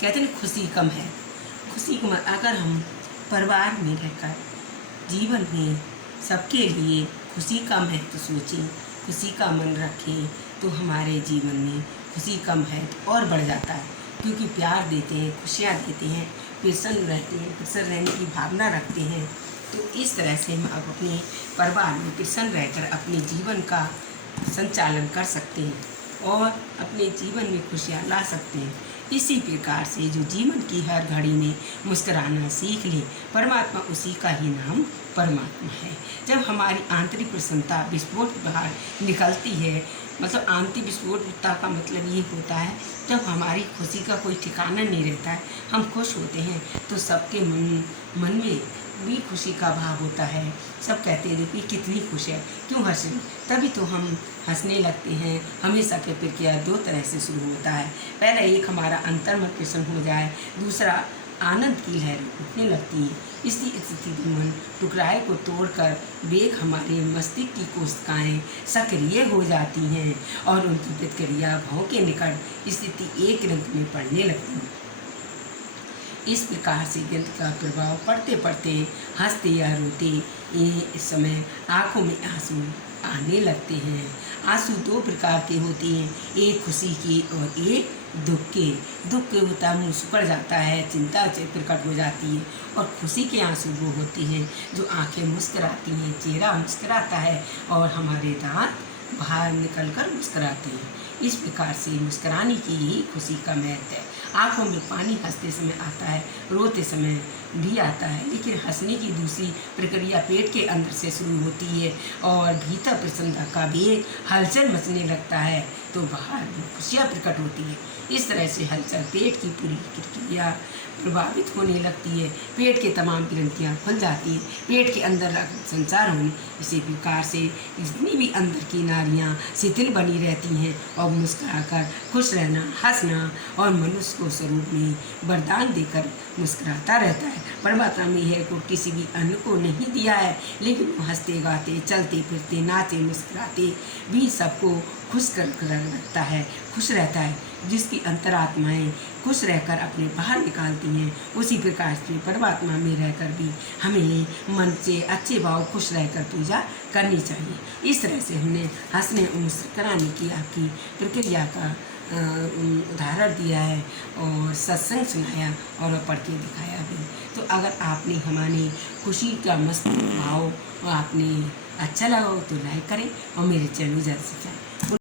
कहते हैं खुशी कम है। खुशी कम, अगर हम परिवार में रहकर जीवन में सबके लिए खुशी कम है तो सोचें, खुशी का मन रखें तो हमारे जीवन में खुशी कम है तो और बढ़ जाता है, क्योंकि प्यार देते हैं, खुशियाँ देते हैं, प्रसन्न रहते हैं, प्रसन्न रहने की भावना रखते हैं। तो इस तरह से हम अब अपने परिवार में प्रसन्न रहकर अपने जीवन का संचालन कर सकते हैं और अपने जीवन में खुशियाँ ला सकते हैं। इसी प्रकार से जो जीवन की हर घड़ी में मुस्कुराना सीख ले, परमात्मा उसी का ही नाम परमात्मा है। जब हमारी आंतरिक प्रसन्नता विस्फोट बाहर निकलती है, मतलब आंतरिक विस्फोटता का मतलब ये होता है जब हमारी खुशी का कोई ठिकाना नहीं रहता है, हम खुश होते हैं तो सबके मन में भी खुशी का भाव होता है। सब कहते हैं देखिए कितनी खुश है, क्यों हंस रही, तभी तो हम हंसने लगते हैं। हमेशा की प्रक्रिया दो तरह से शुरू होता है। पहले एक हमारा अंतर्मन प्रसन्न हो जाए, दूसरा आनंद की लहर उठने लगती है। इसी स्थिति में मन टुकड़ाए को तोड़कर वेग हमारे मस्तिष्क की कोशिकाएं सक्रिय हो जाती हैं और उनकी प्रतिक्रिया भाव के निकट स्थिति एक रंग में पड़ने लगती है। इस प्रकार से यंत्र का प्रभाव पड़ते पड़ते हंसते या रोते इस समय आँखों में आंसू आने लगते हैं। आंसू दो प्रकार के होते हैं, एक खुशी के और एक दुख के। दुख के होता है मुँह सुखड़ जाता है, चिंता से प्रकट हो जाती है, और खुशी के आंसू वो होते हैं जो आंखें मुस्कुराती हैं, चेहरा मुस्कुराता है और हमारे दांत बाहर निकलकर मुस्कुराते हैं। इस प्रकार से मुस्कुराने की ही खुशी का महत्व है। आँखों में पानी हंसते समय आता है, रोते समय भी आता है, लेकिन हंसने की दूसरी प्रक्रिया पेट के अंदर से शुरू होती है और भीतर प्रसन्नता का भी हलचल मचने लगता है तो बाहर खुशियाँ प्रकट होती है। इस तरह से हलचल पेट की पूरी प्रक्रिया प्रभावित होने लगती है, पेट के तमाम ग्रंथियाँ खुल जाती हैं, पेट के अंदर रक्त संचार होने। इसी प्रकार से जितनी भी अंदर की नाड़ियाँ शिथिल बनी रहती हैं और मुस्कुराकर खुश रहना, हंसना और मनुष्य को स्वरूप में वरदान देकर मुस्कुराता रहता है। परमात्मा में यह को किसी भी अन्य को नहीं दिया है, लेकिन वो हंसते गाते चलते फिरते नाचते मुस्कुराते भी सबको खुश कर रखता है, खुश रहता है। जिसकी अंतरात्माएं खुश रहकर अपने बाहर निकालती हैं, उसी प्रकार से परमात्मा में रहकर भी हमें मन से अच्छे भाव खुश रहकर पूजा करनी चाहिए। इस तरह से हमने हंसने और मुस्कुराने की आपकी प्रक्रिया का उदाहरण दिया है और सत्संग सुनाया और पढ़ के दिखाया भी। तो अगर आपने हमारी खुशी का मस्त भाव आपने अच्छा लगा हो तो लाइक करें और मेरे चैनल ज़रूर सब्सक्राइब